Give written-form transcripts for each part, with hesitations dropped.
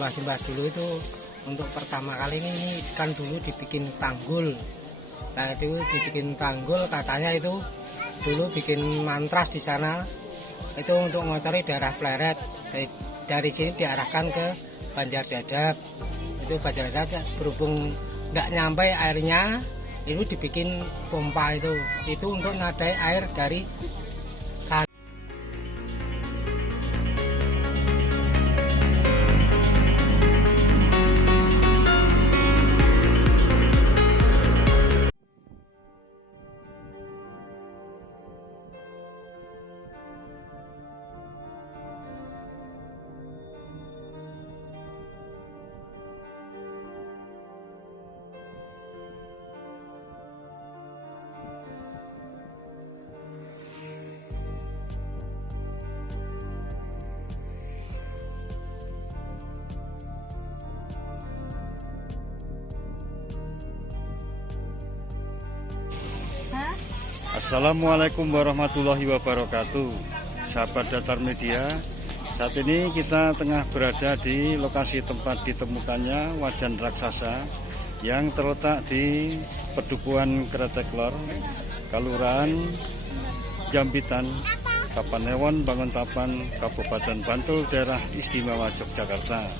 Mbah dulu itu untuk pertama kali ini kan dulu dibikin tanggul. Nah itu dibikin tanggul, katanya itu dulu bikin mantras di sana itu untuk ngotori daerah Pleret. Dari sini diarahkan ke Banjar Dadap. Itu Banjar Dadap berhubung nggak nyampe airnya, itu dibikin pompa itu untuk nadai air dari Assalamualaikum warahmatullahi wabarakatuh. Sahabat Datar Media, saat ini kita tengah berada di lokasi tempat ditemukannya wajan raksasa yang terletak di Pedukuhan Kreteklor, Kelurahan Jambitan, Kapanewon, Banguntapan, Kabupaten Bantul, Daerah Istimewa Yogyakarta.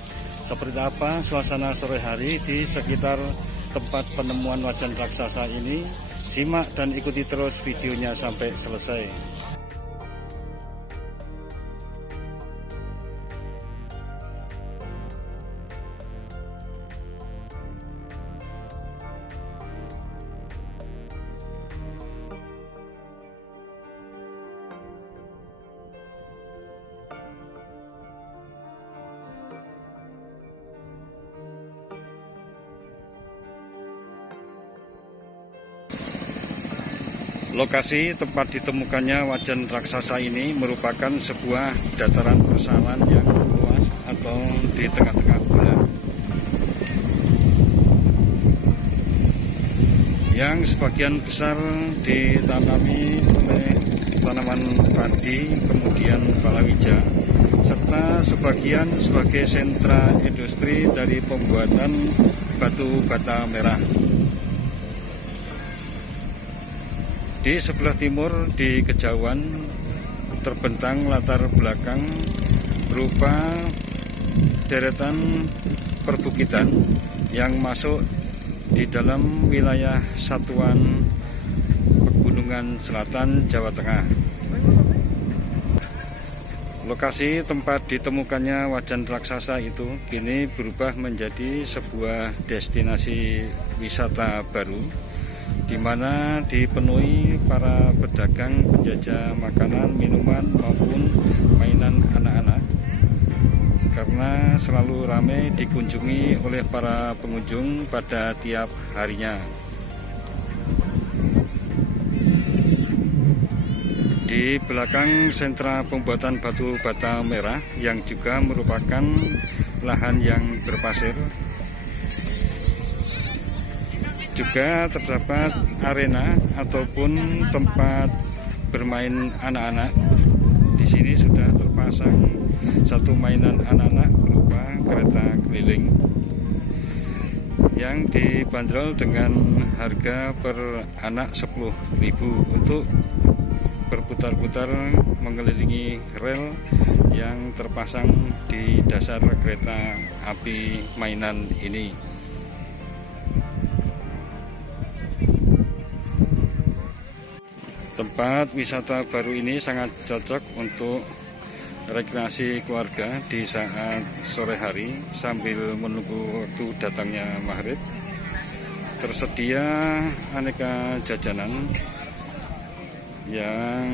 Seperti apa suasana sore hari di sekitar tempat penemuan wajan raksasa ini? Simak dan ikuti terus videonya sampai selesai. Lokasi tempat ditemukannya wajan raksasa ini merupakan sebuah dataran persawahan yang luas atau di tengah-tengah bulan, yang sebagian besar ditanami oleh tanaman padi, kemudian palawija, serta sebagian sebagai sentra industri dari pembuatan batu bata merah. Di sebelah timur di kejauhan terbentang latar belakang berupa deretan perbukitan yang masuk di dalam wilayah Satuan Pegunungan Selatan, Jawa Tengah. Lokasi tempat ditemukannya wajan raksasa itu kini berubah menjadi sebuah destinasi wisata baru, di mana dipenuhi para pedagang penjajah makanan, minuman maupun mainan anak-anak, karena selalu ramai dikunjungi oleh para pengunjung pada tiap harinya. Di belakang sentra pembuatan batu bata merah yang juga merupakan lahan yang berpasir, juga terdapat arena ataupun tempat bermain anak-anak. Di sini sudah terpasang satu mainan anak-anak berupa kereta keliling yang dibanderol dengan harga per anak 10.000 untuk berputar-putar mengelilingi rel yang terpasang di dasar kereta api mainan ini. Tempat wisata baru ini sangat cocok untuk rekreasi keluarga di saat sore hari sambil menunggu waktu datangnya maghrib. Tersedia aneka jajanan yang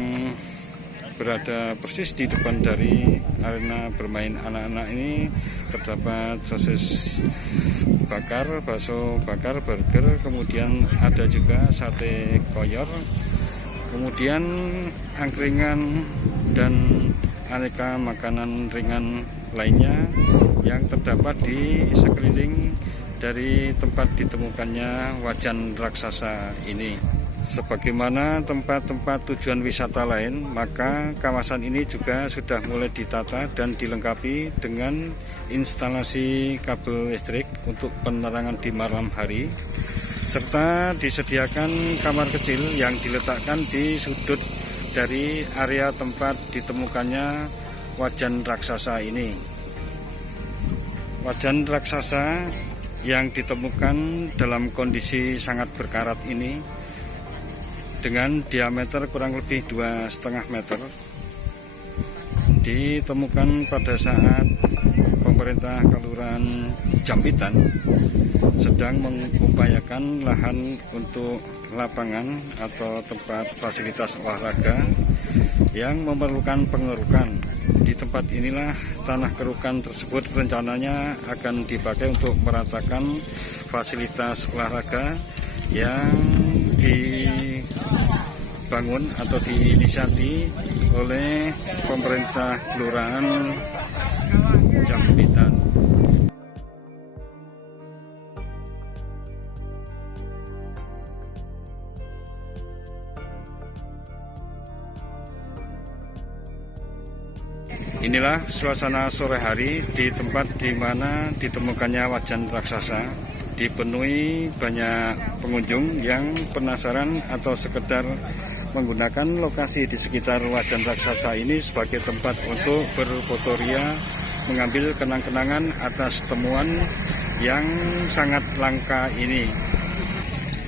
berada persis di depan dari arena bermain anak-anak ini. Terdapat sosis bakar, bakso bakar, burger, kemudian ada juga sate koyor, kemudian angkringan dan aneka makanan ringan lainnya yang terdapat di sekeliling dari tempat ditemukannya wajan raksasa ini. Sebagaimana tempat-tempat tujuan wisata lain, maka kawasan ini juga sudah mulai ditata dan dilengkapi dengan instalasi kabel listrik untuk penerangan di malam hari, serta disediakan kamar kecil yang diletakkan di sudut dari area tempat ditemukannya wajan raksasa ini. Wajan raksasa yang ditemukan dalam kondisi sangat berkarat ini dengan diameter kurang lebih 2,5 meter ditemukan pada saat pemerintah Kelurahan Jampitan sedang mengupayakan lahan untuk lapangan atau tempat fasilitas olahraga yang memerlukan pengerukan. Di tempat inilah tanah kerukan tersebut rencananya akan dipakai untuk meratakan fasilitas olahraga yang dibangun atau diinisiasi oleh pemerintah Kelurahan Jampitan. Inilah suasana sore hari di tempat di mana ditemukannya wajan raksasa. Dipenuhi banyak pengunjung yang penasaran atau sekedar menggunakan lokasi di sekitar wajan raksasa ini sebagai tempat untuk berfotoria, mengambil kenang-kenangan atas temuan yang sangat langka ini.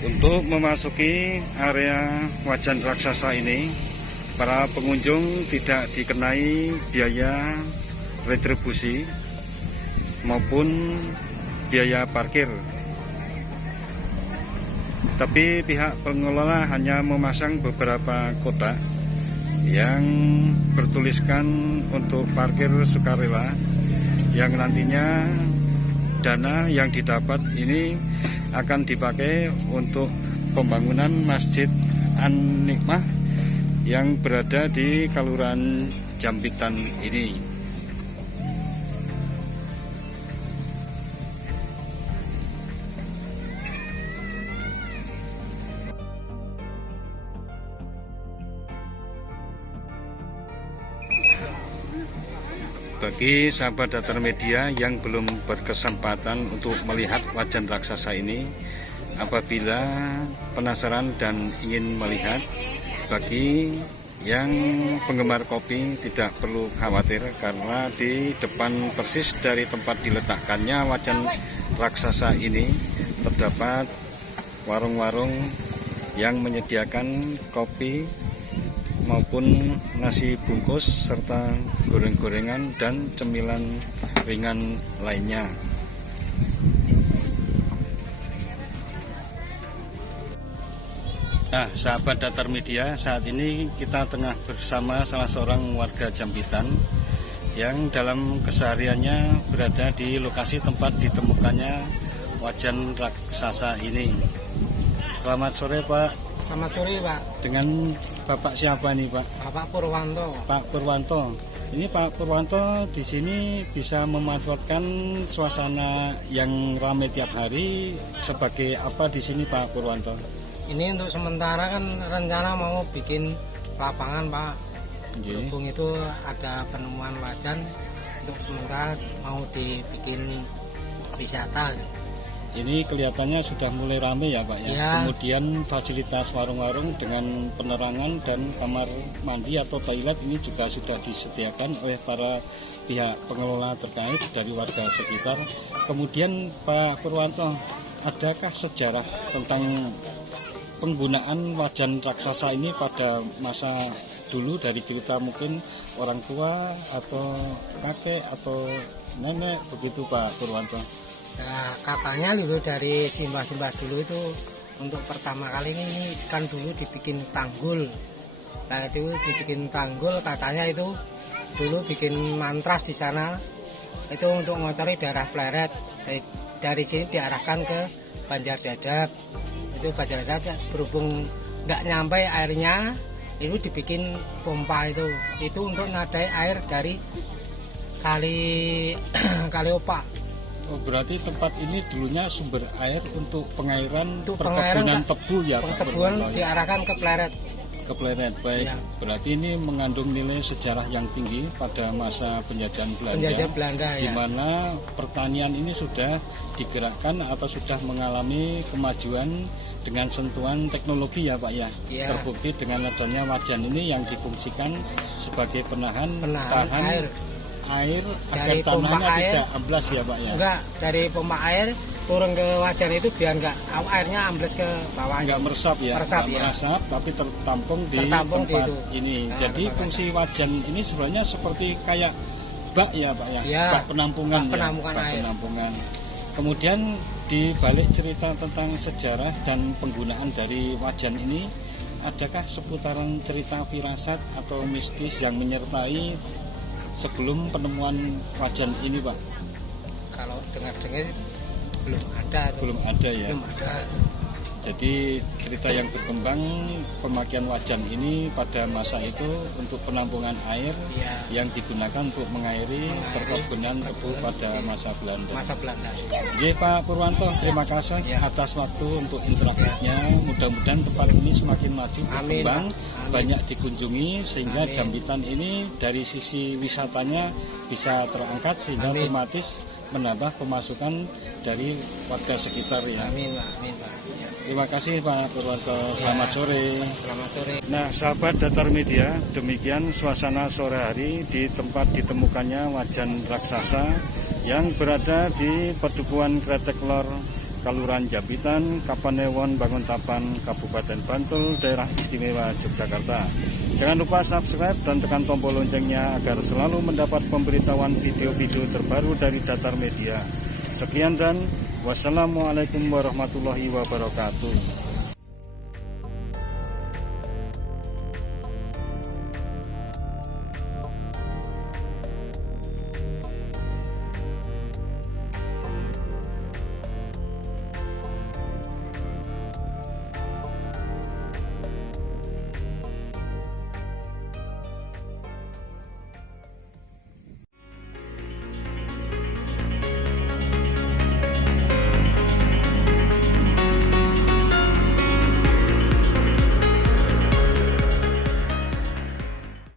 Untuk memasuki area wajan raksasa ini, para pengunjung tidak dikenai biaya retribusi maupun biaya parkir. Tapi pihak pengelola hanya memasang beberapa kotak yang bertuliskan untuk parkir sukarela, yang nantinya dana yang didapat ini akan dipakai untuk pembangunan Masjid An-Nikmah yang berada di Kelurahan Jampitan ini. Bagi sahabat Datar Media yang belum berkesempatan untuk melihat wajan raksasa ini, apabila penasaran dan ingin melihat, bagi yang penggemar kopi tidak perlu khawatir, karena di depan persis dari tempat diletakkannya wajan raksasa ini terdapat warung-warung yang menyediakan kopi maupun nasi bungkus serta goreng-gorengan dan cemilan ringan lainnya. Nah, sahabat Datar Media, saat ini kita tengah bersama salah seorang warga Jampitan yang dalam kesehariannya berada di lokasi tempat ditemukannya wajan raksasa ini. Selamat sore, Pak. Selamat sore, Pak. Dengan Bapak siapa nih, Pak? Bapak Purwanto. Pak Purwanto. Ini Pak Purwanto di sini bisa memanfaatkan suasana yang ramai tiap hari sebagai apa di sini, Pak Purwanto? Ini untuk sementara kan rencana mau bikin lapangan, Pak. Berhubung itu ada penemuan wajan, untuk sementara mau dibikin wisata. Ini kelihatannya sudah mulai ramai ya, Pak ya. Ya. Kemudian fasilitas warung-warung dengan penerangan dan kamar mandi atau toilet ini juga sudah disediakan oleh para pihak pengelola terkait dari warga sekitar. Kemudian Pak Purwanto, adakah sejarah tentang penggunaan wajan raksasa ini pada masa dulu, dari cerita mungkin orang tua atau kakek atau nenek begitu, Pak Purwanto? Nah, katanya itu dari simbah-simbah dulu itu untuk pertama kali ini kan dulu dibikin tanggul. Nah, itu dibikin tanggul, katanya itu dulu bikin mantras di sana itu untuk ngocori daerah Pleret. Dari sini diarahkan ke Banjar Dadap. Itu Banjar Dadap berhubung nggak nyampe airnya, itu dibikin pompa itu untuk ngadai air dari kali Opak. Oh, berarti tempat ini dulunya sumber air untuk pengairan Untuk perkebunan pengairan, tebu ya Pak Perkebunan Purwanto? diarahkan ke Pleret. Ke Pleret, baik. Ya. Berarti ini mengandung nilai sejarah yang tinggi pada masa penjajahan Belanda. Penjajah Belanda Di ya. mana pertanian ini sudah digerakkan atau sudah mengalami kemajuan dengan sentuhan teknologi ya Pak ya. Ya. Terbukti dengan adanya wajan ini yang difungsikan sebagai penahan Penahan air agar dari pompa tanahnya air. tidak amblas ya Pak ya. Enggak, dari pompa air turun ke wajan itu biar enggak airnya ambles ke bawah. Enggak meresap ya, Meresap, enggak ya. meresap, tapi tertampung di Tertampung di tempat itu. ini. Nah, Jadi tempat fungsi wajan ini sebenarnya seperti kayak bak ya Pak ya, Ya, bak penampungan bak penampungan bak air. penampungan. Kemudian di balik cerita tentang sejarah dan penggunaan dari wajan ini, adakah seputaran cerita firasat atau mistis yang menyertai sebelum penemuan wajan ini Pak? Kalau dengar-dengar belum ada. Belum ada ya. Belum ada. Jadi cerita yang berkembang pemakaian wajan ini pada masa itu untuk penampungan air Ya, yang digunakan untuk mengairi perkebunan tebu pada masa Belanda. masa Belanda. Oke Pak Purwanto, terima kasih Ya. atas waktu untuk interaktifnya. Mudah-mudahan tempat ini semakin maju Amin, berkembang, Pak. Amin. banyak dikunjungi sehingga Amin. Jambitan ini dari sisi wisatanya bisa terangkat sehingga Amin. otomatis menambah pemasukan dari warga sekitar ya. Amin Pak, amin Pak. Ya. Terima kasih Pak Purwanto, selamat Ya. sore. Selamat sore. Nah sahabat Datar Media, demikian suasana sore hari di tempat ditemukannya wajan raksasa yang berada di Pedukuhan Kretek Lor, Kelurahan Jambitan, Kapanewon, Banguntapan, Kabupaten Bantul, Daerah Istimewa Yogyakarta. Jangan lupa subscribe dan tekan tombol loncengnya agar selalu mendapat pemberitahuan video-video terbaru dari Datar Media. Sekian dan wassalamualaikum warahmatullahi wabarakatuh.